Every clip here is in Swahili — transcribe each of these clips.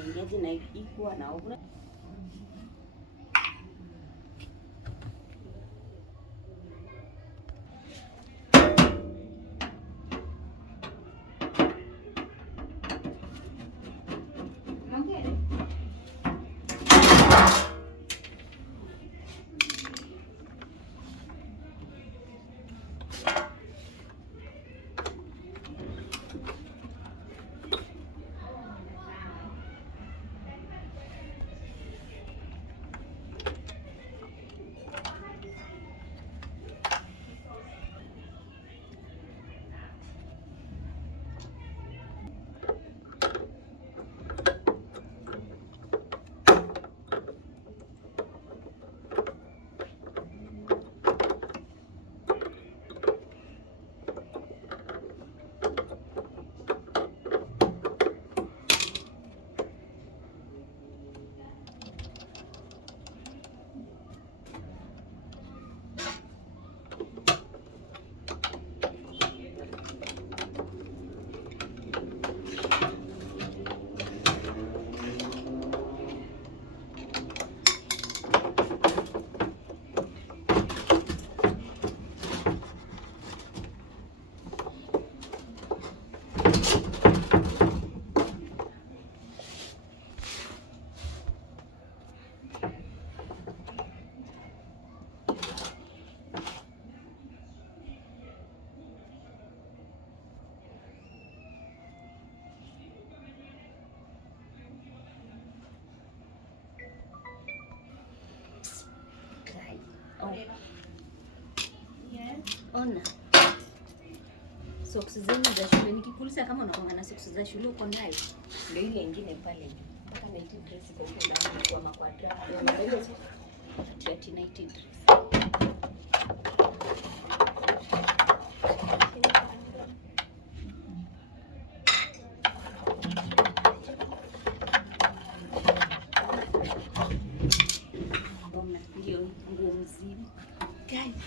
inaingiaje na ikuwa na ovuna. Ona socks zenu za shule, nikikuuliza kama unakuanga na socks za shule uko nayo, ndio ile nyingine pale juu. Mpaka night dress kwa ndani kwa makwadra. Unaangalia sasa ati night dress. Ona ndio nguo mzima. Guys.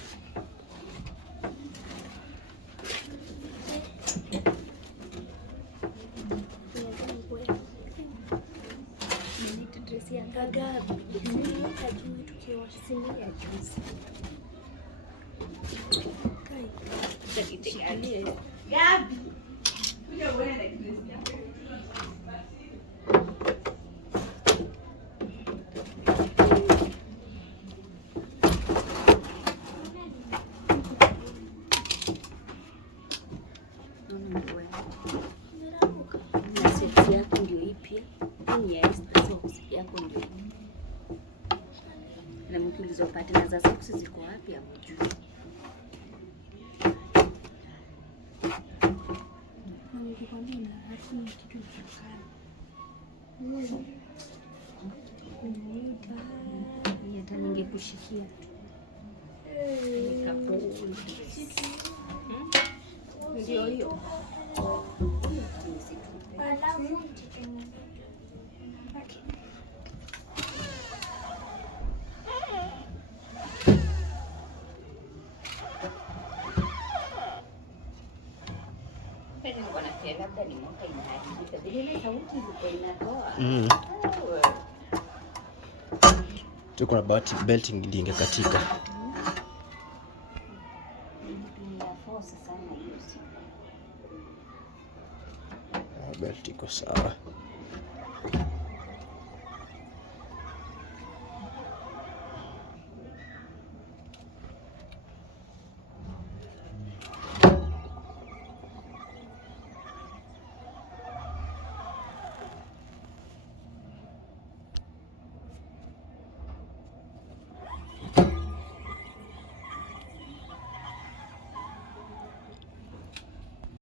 Na mkiuliza partner za socks ziko wapi hapo juu. Nikikwambia na hakuna kitu cha kana. Hata ningekushikia tu. Ndio hiyo. Labda ni mwaka inaharibika. Ile sauti ziko inatoa. Tuko na belt ingine katika. Belt iko sawa.